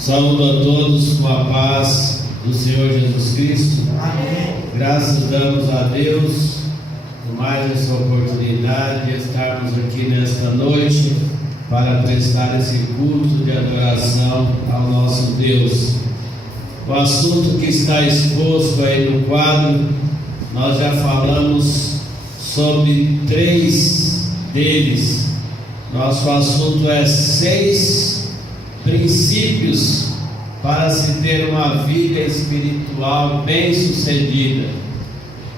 Saúdo a todos com a paz do Senhor Jesus Cristo. Amém. Graças damos a Deus por mais essa oportunidade de estarmos aqui nesta noite para prestar esse culto de adoração ao nosso Deus. O assunto que está exposto aí no quadro, nós já falamos sobre 3 deles. Nosso assunto é 6 princípios para se ter uma vida espiritual bem-sucedida.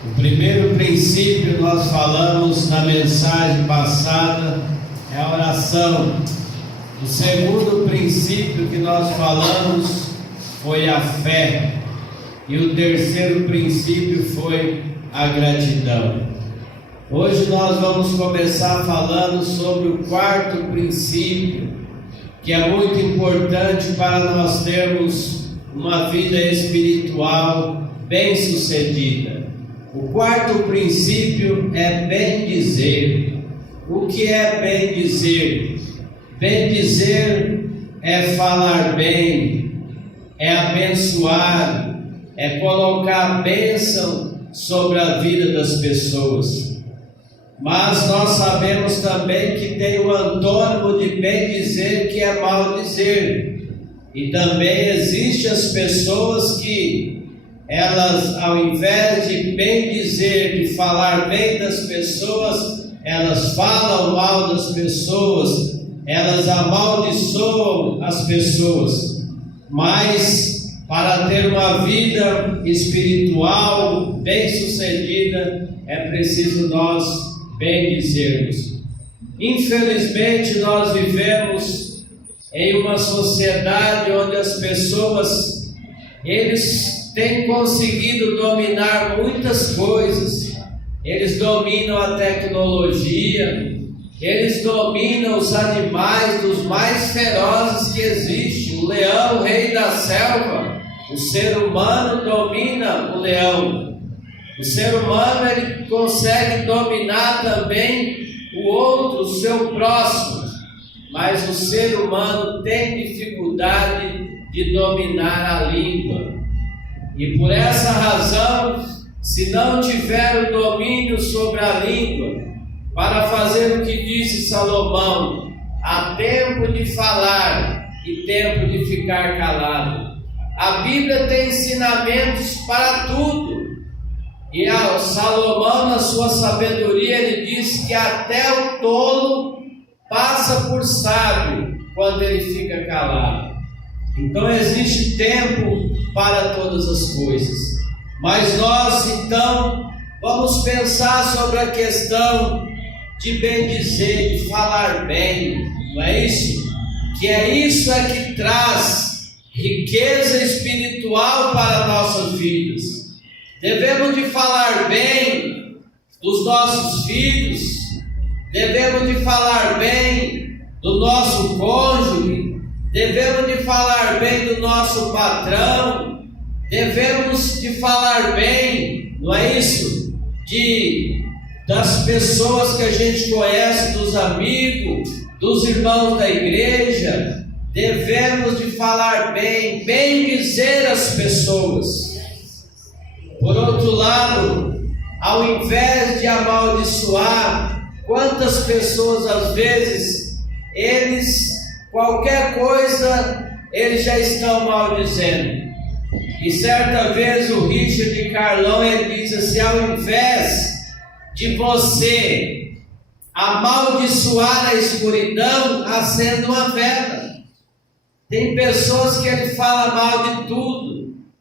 O primeiro princípio nós falamos na mensagem passada é a oração. O segundo princípio que nós falamos foi a fé. E o terceiro princípio foi a gratidão. Hoje nós vamos começar falando sobre o 4º princípio, que é muito importante para nós termos uma vida espiritual bem-sucedida. O 4º princípio é bem-dizer. O que é bem-dizer? Bem-dizer é falar bem, é abençoar, é colocar a bênção sobre a vida das pessoas. Mas nós sabemos também que tem o antônimo de bem dizer, que é mal dizer. E também existem as pessoas que elas, ao invés de bem dizer, de falar bem das pessoas, elas falam mal das pessoas, elas amaldiçoam as pessoas. Mas para ter uma vida espiritual bem-sucedida, é preciso nós bem dizermos. Infelizmente nós vivemos em uma sociedade onde as pessoas, eles têm conseguido dominar muitas coisas. Eles dominam a tecnologia, eles dominam os animais dos mais ferozes que existem. O leão, o rei da selva. O ser humano domina o leão. O ser humano, ele consegue dominar também o outro, o seu próximo, mas o ser humano tem dificuldade de dominar a língua. E por essa razão, se não tiver o domínio sobre a língua, para fazer o que disse Salomão, há tempo de falar e tempo de ficar calado. A Bíblia tem ensinamentos para tudo. E Salomão, na sua sabedoria, ele diz que até o tolo passa por sábio quando ele fica calado. Então existe tempo para todas as coisas. Mas nós então vamos pensar sobre a questão de bem dizer, de falar bem, não é isso? Que é isso que traz riqueza espiritual para nossas vidas. Devemos de falar bem dos nossos filhos, devemos de falar bem do nosso cônjuge, devemos de falar bem do nosso patrão, devemos de falar bem, não é isso? Das pessoas que a gente conhece, dos amigos, dos irmãos da igreja. Devemos de falar bem, bem dizer às pessoas. Por outro lado, ao invés de amaldiçoar, quantas pessoas às vezes, qualquer coisa, eles já estão maldizendo. E certa vez o Richard Carlão, ele diz assim: ao invés de você amaldiçoar a escuridão, acenda uma vela. Tem pessoas que ele fala mal de tudo.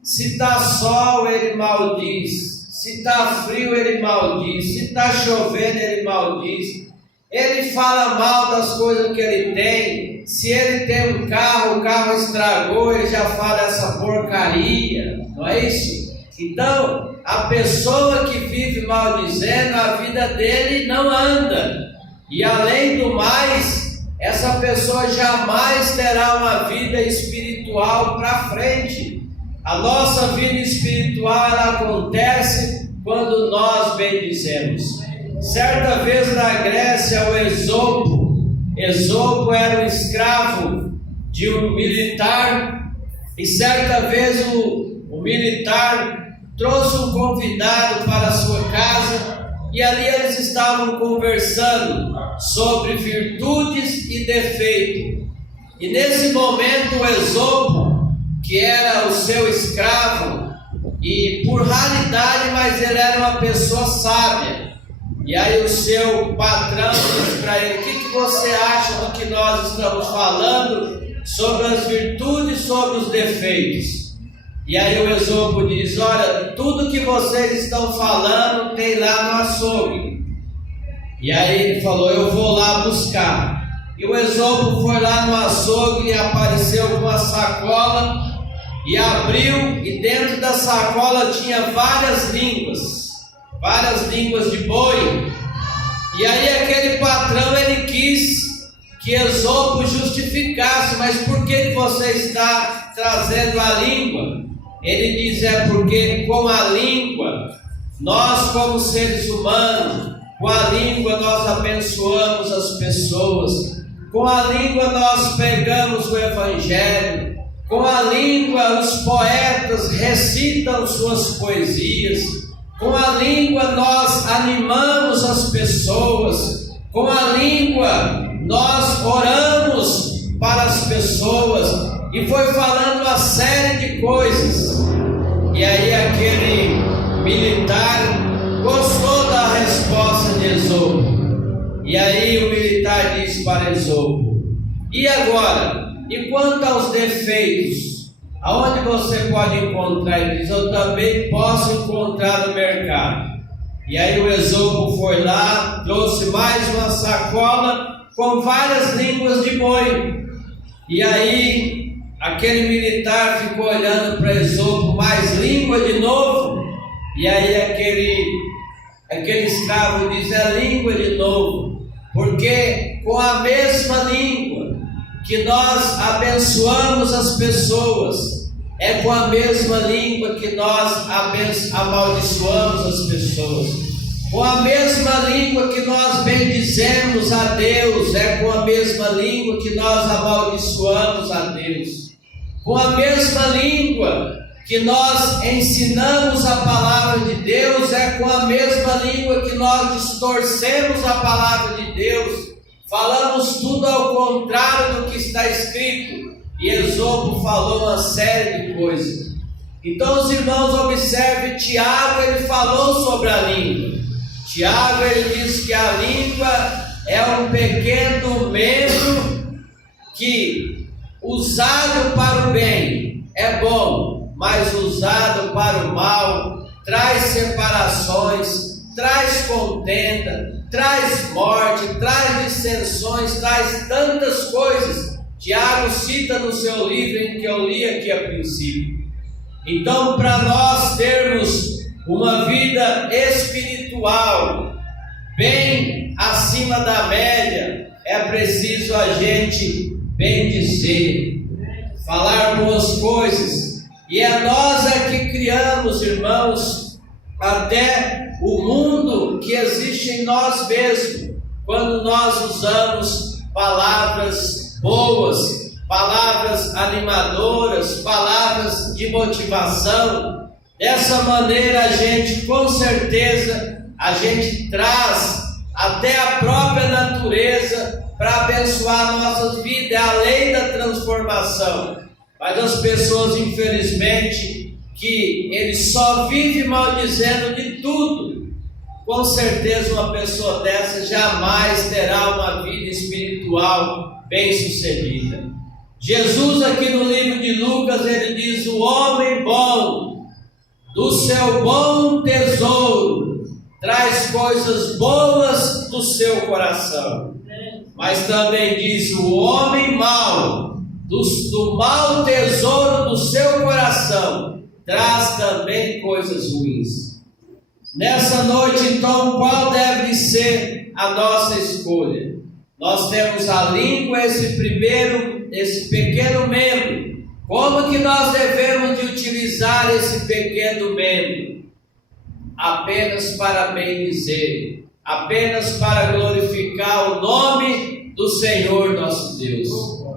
Se está sol, ele maldiz. Se está frio, ele maldiz. Se está chovendo, ele maldiz. Ele fala mal das coisas que ele tem. Se ele tem um carro, o carro estragou, ele já fala essa porcaria. Não é isso? Então, a pessoa que vive maldizendo, a vida dele não anda. E além do mais, essa pessoa jamais terá uma vida espiritual para frente. A nossa vida espiritual, ela acontece quando nós bendizemos. Certa vez na Grécia, o Esopo era um escravo de um militar E certa vez o militar trouxe um convidado para a sua casa e ali eles estavam conversando sobre virtudes e defeitos. E nesse momento o Esopo, que era o seu escravo, e por raridade, mas ele era uma pessoa sábia. E aí o seu patrão disse para ele: o que você acha do que nós estamos falando sobre as virtudes e sobre os defeitos? E aí o Esopo diz: olha, tudo que vocês estão falando tem lá no açougue. E aí ele falou: eu vou lá buscar. E o Esopo foi lá no açougue e apareceu com uma sacola e abriu, e dentro da sacola tinha várias línguas de boi. E aí aquele patrão, ele quis que Esopo justificasse: mas por que você está trazendo a língua? Ele diz: é porque com a língua, nós como seres humanos, com a língua nós abençoamos as pessoas, com a língua nós pregamos o Evangelho, com a língua os poetas recitam suas poesias, com a língua nós animamos as pessoas, com a língua nós oramos para as pessoas. E foi falando uma série de coisas. E aí aquele militar gostou da resposta de Esopo. E aí o militar disse para Esopo: e agora? E quanto aos defeitos? Aonde você pode encontrar? Ele diz: eu também posso encontrar no mercado. E aí o Esopo foi lá, trouxe mais uma sacola com várias línguas de boi. E aí aquele militar ficou olhando para Esopo: mais língua de novo? E aí aquele escravo diz: é língua de novo, porque com a mesma língua que nós abençoamos as pessoas, é com a mesma língua que nós amaldiçoamos as pessoas. Com a mesma língua que nós bendizemos a Deus, é com a mesma língua que nós amaldiçoamos a Deus. Com a mesma língua que nós ensinamos a palavra de Deus, é com a mesma língua que nós distorcemos a palavra de Deus. Falamos tudo ao contrário do que está escrito. E Esopo falou uma série de coisas. Então os irmãos observem, Tiago, ele falou sobre a língua. Tiago, ele diz que a língua é um pequeno membro que, usado para o bem, é bom, mas usado para o mal, traz separações, traz contenda, traz morte, traz dissensões, traz tantas coisas. Tiago cita no seu livro, em que eu li aqui a princípio. Então, para nós termos uma vida espiritual bem acima da média, é preciso a gente bendizer, falar boas coisas. E é nós que criamos, irmãos, até o mundo que existe em nós mesmos, quando nós usamos palavras boas, palavras animadoras, palavras de motivação. Dessa maneira a gente, com certeza, a gente traz até a própria natureza para abençoar a nossa vida. É a lei da transformação. Mas as pessoas, infelizmente, que eles só vivem maldizendo de tudo, com certeza uma pessoa dessa jamais terá uma vida espiritual bem sucedida. Jesus, aqui no livro de Lucas, ele diz: o homem bom, do seu bom tesouro, traz coisas boas do seu coração. Mas também diz: o homem mau, do mau tesouro do seu coração, traz também coisas ruins. Nessa noite, então, qual deve ser a nossa escolha? Nós temos a língua, esse pequeno membro. Como que nós devemos de utilizar esse pequeno membro? Apenas para bendizer, apenas para glorificar o nome do Senhor nosso Deus.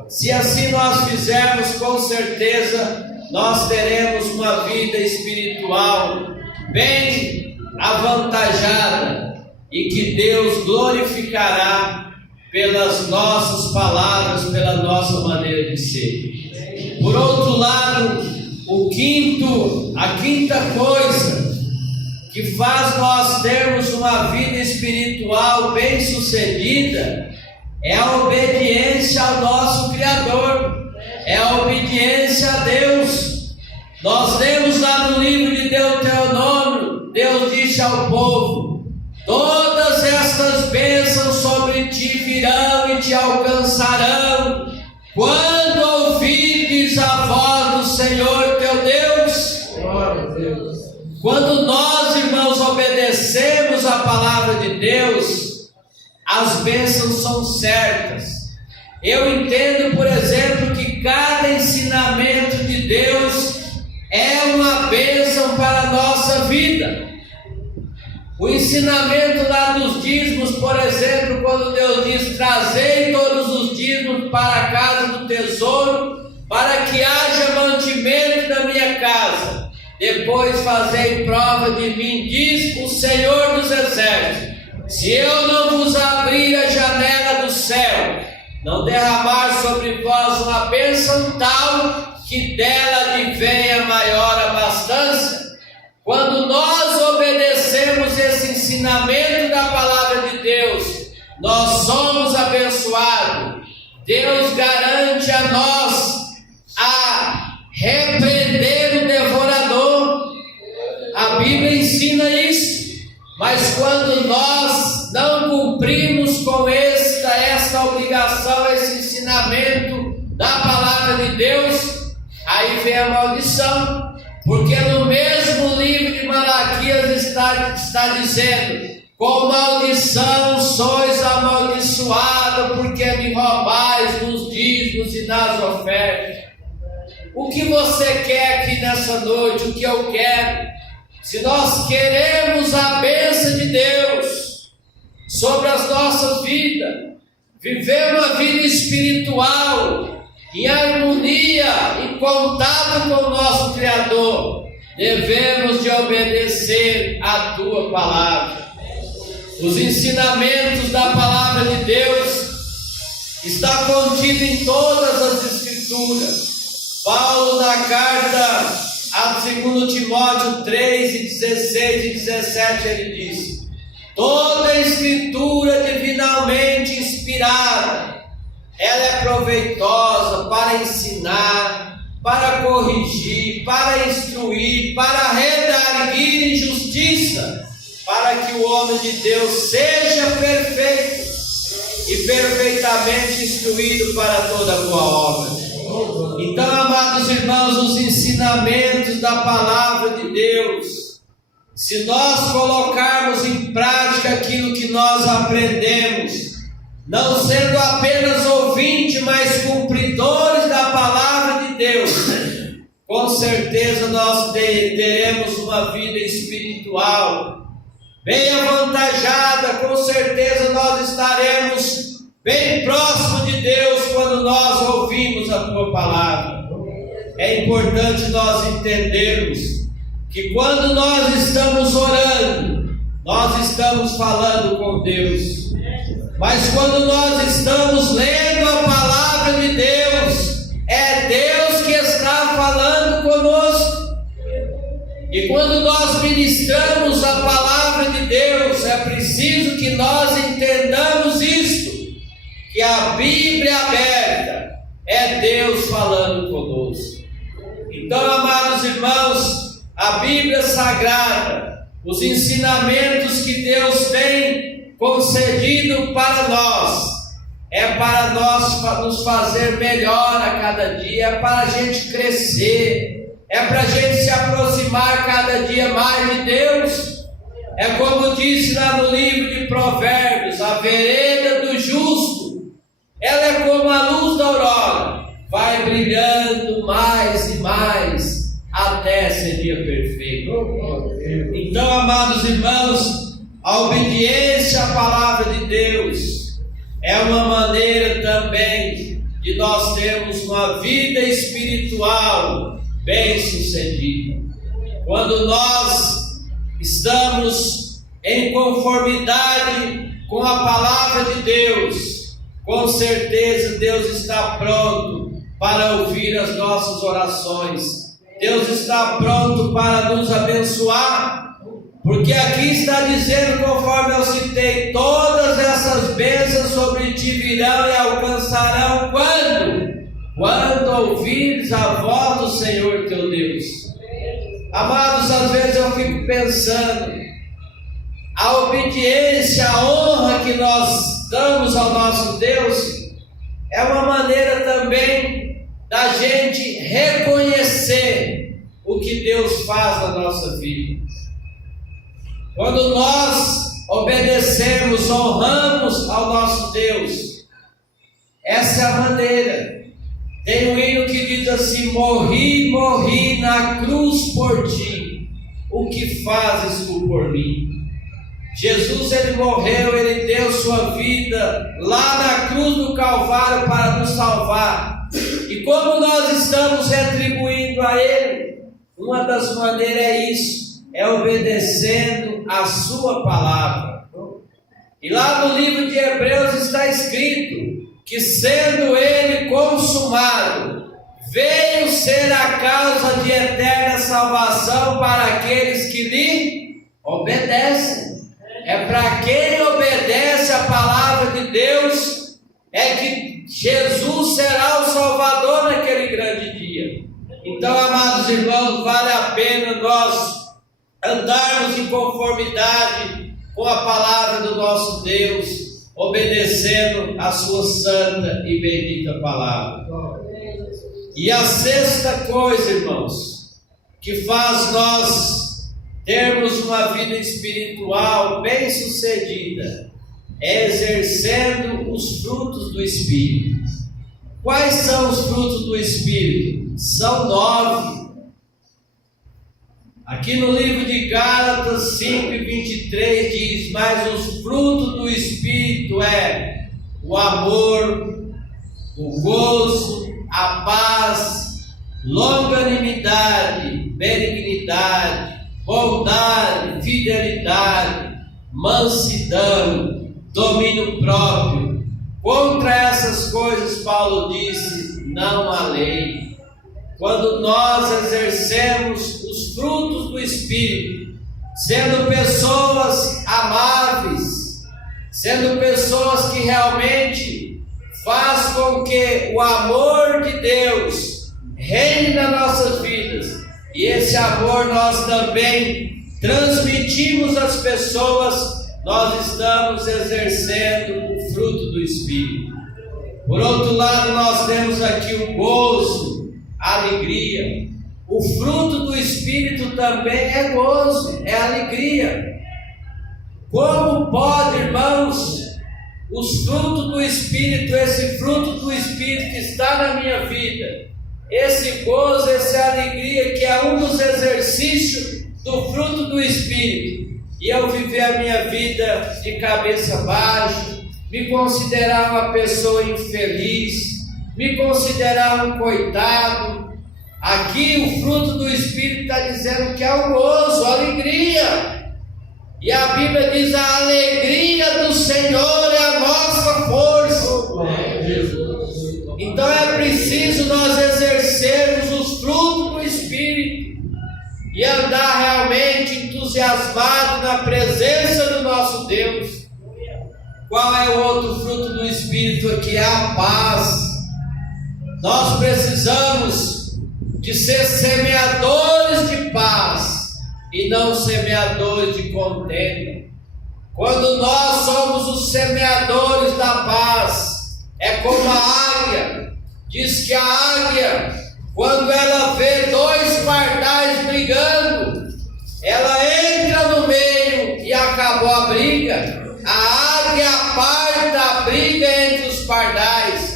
Se assim nós fizermos, com certeza nós teremos uma vida espiritual bem avantajada e que Deus glorificará pelas nossas palavras, pela nossa maneira de ser. Por outro lado, a quinta coisa que faz nós termos uma vida espiritual bem sucedida é a obediência ao nosso Criador, é a obediência a Deus. Nós lemos lá no livro de Deuteronômio, Deus disse ao povo: todas estas bênçãos sobre ti virão e te alcançarão, quando ouvides a voz do Senhor teu Deus. Glória a Deus. Quando nós, irmãos, obedecemos a palavra de Deus, as bênçãos são certas. Eu entendo, por exemplo, que cada ensinamento de Deus é uma bênção para a nossa vida. O ensinamento lá dos dízimos, por exemplo, quando Deus diz: trazei todos os dízimos para a casa do tesouro, para que haja mantimento na minha casa. Depois fazei prova de mim, diz o Senhor dos Exércitos, se eu não vos abrir a janela do céu, não derramar sobre vós uma bênção tal, que dela advenha maior abastança. Quando nós obedecemos esse ensinamento da palavra de Deus, nós somos abençoados. Deus garante a nós a repreender o devorador. A Bíblia ensina isso. Mas quando nós não cumprimos com esta obrigação, esse ensinamento da palavra de Deus, aí vem a maldição. Porque no mesmo livro de Malaquias está dizendo: com maldição sois amaldiçoados, porque me roubais nos dízimos e nas ofertas. O que você quer aqui nessa noite? O que eu quero? Se nós queremos a bênção de Deus sobre as nossas vidas, viver uma vida espiritual em harmonia, em contato com o nosso Criador, devemos de obedecer a tua palavra. Os ensinamentos da palavra de Deus está contido em todas as Escrituras. Paulo, na carta a 2 Timóteo 3, 16 e 17, ele diz: toda a Escritura divinamente inspirada, ela é proveitosa para ensinar, para corrigir, para instruir, para redarguir em justiça, para que o homem de Deus seja perfeito e perfeitamente instruído para toda boa obra. Então, amados irmãos, os ensinamentos da palavra de Deus, se nós colocarmos em prática aquilo que nós aprendemos, não sendo apenas ouvintes, mas cumpridores da palavra de Deus, com certeza nós teremos uma vida espiritual bem avantajada. Com certeza nós estaremos bem próximo de Deus quando nós ouvimos a tua palavra. É importante nós entendermos que quando nós estamos orando, nós estamos falando com Deus. Mas quando nós estamos lendo a palavra de Deus, é Deus que está falando conosco. E quando nós ministramos a palavra de Deus, é preciso que nós entendamos isto, que a Bíblia aberta é Deus falando conosco. Então, amados irmãos, a Bíblia Sagrada, os ensinamentos que Deus tem concedido para nós, é para nós nos fazer melhor a cada dia, é para a gente crescer, é para a gente se aproximar cada dia mais de Deus. É como disse lá no livro de Provérbios: a vereda do justo, ela é como a luz da aurora, vai brilhando mais e mais até ser dia perfeito. Então, amados irmãos, a obediência à palavra de Deus é uma maneira também de nós termos uma vida espiritual bem-sucedida. Quando nós estamos em conformidade com a palavra de Deus, com certeza Deus está pronto para ouvir as nossas orações. Deus está pronto para nos abençoar, porque aqui está dizendo, conforme eu citei, todas essas bênçãos sobre ti virão e alcançarão quando? Quando ouvires a voz do Senhor teu Deus. Amados, às vezes eu fico pensando, a obediência, a honra que nós damos ao nosso Deus é uma maneira também da gente reconhecer o que Deus faz na nossa vida. Quando nós obedecemos, honramos ao nosso Deus, essa é a maneira. Tem um hino que diz assim: morri, morri na cruz por ti, o que fazes tu por mim? Jesus, ele morreu, ele deu sua vida lá na cruz do Calvário para nos salvar. E como nós estamos retribuindo a ele? Uma das maneiras é isso, é obedecendo a sua palavra. E lá no livro de Hebreus está escrito que, sendo ele consumado, veio ser a causa de eterna salvação para aqueles que lhe obedecem. É para quem obedece a palavra de Deus, é que Jesus será o Salvador naquele grande dia. Então, amados irmãos, vale a pena nós andarmos em conformidade com a palavra do nosso Deus, obedecendo a sua santa e bendita palavra. E a sexta coisa, irmãos, que faz nós termos uma vida espiritual bem-sucedida, é exercendo os frutos do Espírito. Quais são os frutos do Espírito? São 9. Aqui no livro de Gálatas 5:23 diz: mas os frutos do Espírito é o amor, o gozo, a paz, longanimidade, benignidade, bondade, fidelidade, mansidão, domínio próprio. Contra essas coisas, Paulo disse, não há lei. Quando nós exercemos os frutos do Espírito, sendo pessoas amáveis, sendo pessoas que realmente faz com que o amor de Deus reine nas nossas vidas, e esse amor nós também transmitimos às pessoas, nós estamos exercendo o fruto do Espírito. Por outro lado, nós temos aqui o gozo, a alegria. O fruto do Espírito também é gozo, é alegria. Como pode, irmãos, os frutos do Espírito, esse fruto do Espírito que está na minha vida, esse gozo, essa alegria, que é um dos exercícios do fruto do Espírito, e eu viver a minha vida de cabeça baixa, me considerar uma pessoa infeliz, me considerar um coitado? Aqui o fruto do Espírito está dizendo que é o gozo, a alegria. E a Bíblia diz: a alegria do Senhor é a nossa força. Então é preciso nós exercermos os frutos do Espírito e andar realmente entusiasmado na presença do nosso Deus. Qual é o outro fruto do Espírito aqui? É a paz. Nós precisamos de ser semeadores de paz e não semeadores de contenda. Quando nós somos os semeadores da paz, é como a águia. Diz que a águia, quando ela vê dois pardais brigando, ela entra no meio e acabou a briga. A águia aparta a briga entre os pardais.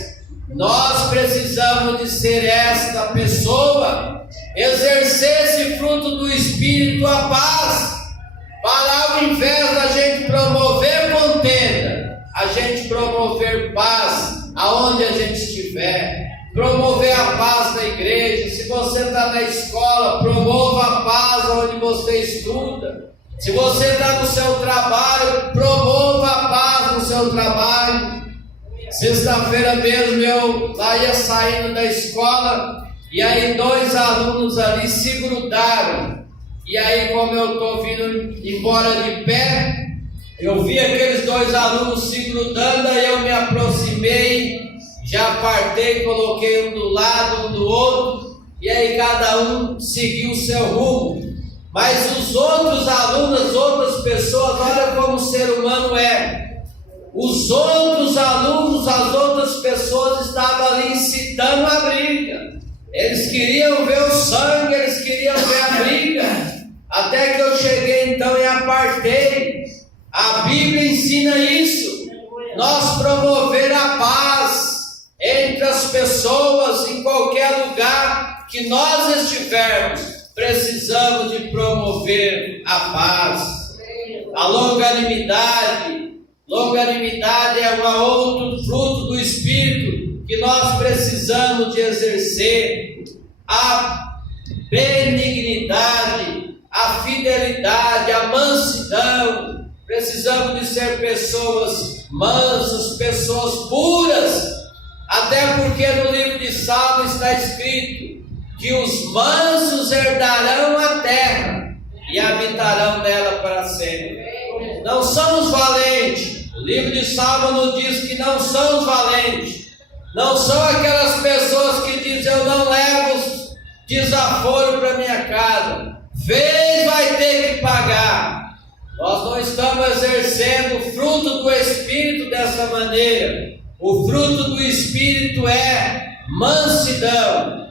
Nós precisamos de ser esta pessoa, exercer esse fruto do Espírito, a paz, para ao invés da gente promover contenda, a gente promover paz, aonde a gente estiver, promover a paz na igreja. Se você está na escola, promova a paz onde você estuda. Se você está no seu trabalho, promova a paz no seu trabalho. Sexta-feira mesmo eu ia saindo da escola e aí 2 alunos ali se grudaram. E aí, como eu estou vindo embora de pé, eu vi aqueles 2 alunos se grudando, aí eu me aproximei, já apartei, coloquei um do lado, um do outro, e aí cada um seguiu o seu rumo. Mas os outros alunos, as outras pessoas, olha como o ser humano é. Os outros alunos, as outras pessoas estavam ali incitando a briga. Eles queriam ver o sangue, eles queriam ver a briga. Até que eu cheguei então e apartei. A Bíblia ensina isso. Nós promover a paz entre as pessoas, em qualquer lugar que nós estivermos, precisamos de promover a paz. A longanimidade. Longanimidade é um outro fruto do Espírito que nós precisamos de exercer. A benignidade, a fidelidade, a mansidão. Precisamos de ser pessoas mansas, pessoas puras. Até porque no livro de Salmos está escrito que os mansos herdarão a terra e habitarão nela para sempre. Não são os valentes. O livro de Salmos nos diz que não são os valentes. Não são aquelas pessoas que dizem: eu não levo desaforo para minha casa, fez, vai ter que pagar. Nós não estamos exercendo o fruto do Espírito dessa maneira. O fruto do Espírito é mansidão.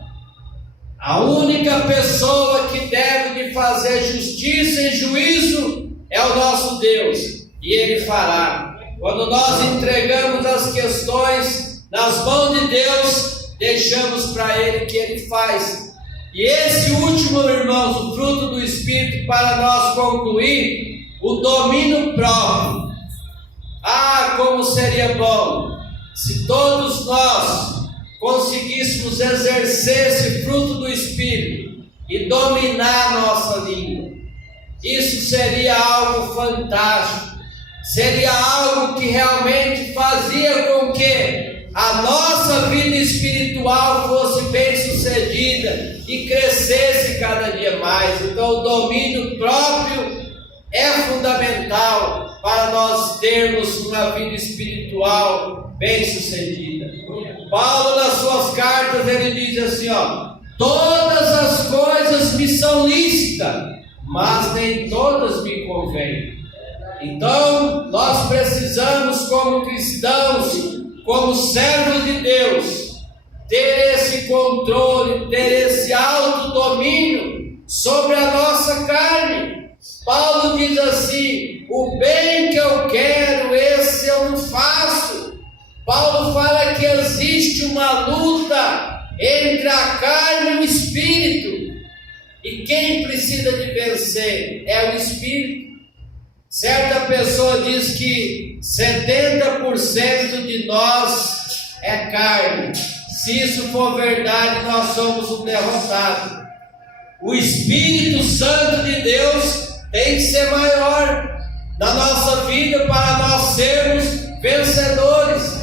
A única pessoa que deve de fazer justiça e juízo é o nosso Deus, e Ele fará. Quando nós entregamos as questões nas mãos de Deus, deixamos para Ele que Ele faz. E esse último, irmãos, o fruto do Espírito, para nós concluir, o domínio próprio. Ah, como seria bom se todos nós conseguíssemos exercer esse fruto do Espírito e dominar a nossa língua. Isso seria algo fantástico. Seria algo que realmente fazia com que a nossa vida espiritual fosse bem sucedida e crescesse cada dia mais. Então o domínio próprio é fundamental para nós termos uma vida espiritual bem sucedida. Paulo, nas suas cartas, ele diz assim, todas as coisas me são lícitas, mas nem todas me convêm. Então nós precisamos, como cristãos, como servos de Deus, ter esse controle, ter esse autodomínio sobre a nossa carne. Paulo diz assim: o bem que eu quero, esse eu não faço. Paulo fala que existe uma luta entre a carne e o espírito, e quem precisa de vencer é o espírito. Certa pessoa diz que 70% de nós é carne. Se isso for verdade, nós somos um derrotado. O Espírito Santo de Deus tem que ser maior na nossa vida para nós sermos vencedores.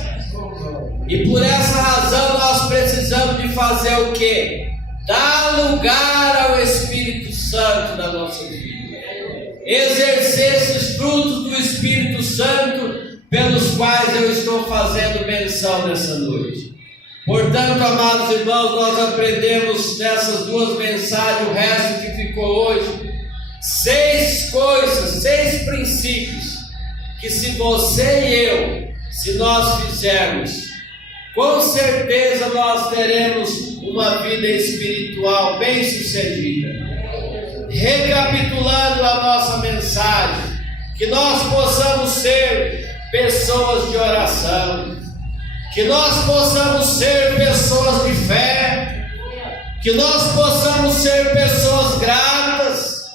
E por essa razão nós precisamos de fazer o quê? Dar lugar ao Espírito Santo na nossa vida. Exercer esses frutos do Espírito Santo pelos quais eu estou fazendo menção nessa noite. Portanto, amados irmãos, nós aprendemos nessas 2 mensagens, o resto que ficou hoje, 6 coisas, 6 princípios, que se você e eu, se nós fizermos, com certeza nós teremos uma vida espiritual bem sucedida. Recapitulando a nossa mensagem, que nós possamos ser pessoas de oração, que nós possamos ser pessoas de fé, que nós possamos ser pessoas gratas,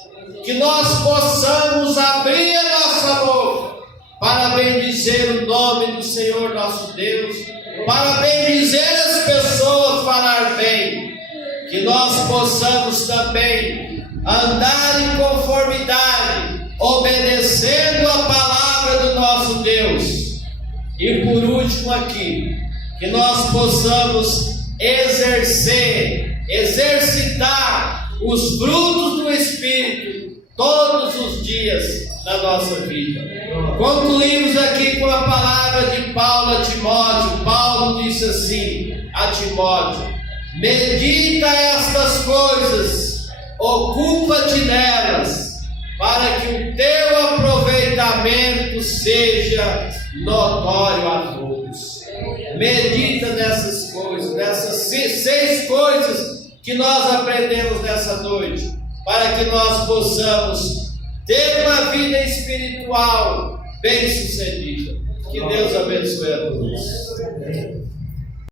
que nós possamos abrir a nossa boca para bendizer o nome do Senhor nosso Deus, para bendizer as pessoas, falar bem, que nós possamos também andar em conformidade, obedecendo a palavra do nosso Deus. E por último aqui, que nós possamos exercitar os frutos do Espírito todos os dias da nossa vida. Concluímos aqui com a palavra de Paulo a Timóteo. Paulo disse assim a Timóteo: medita estas coisas, ocupa-te nelas, para que o teu aproveitamento seja notório a todos. Medita nessas coisas, nessas 6 coisas que nós aprendemos nessa noite, para que nós possamos ter uma vida espiritual bem sucedida. Que Deus abençoe a todos.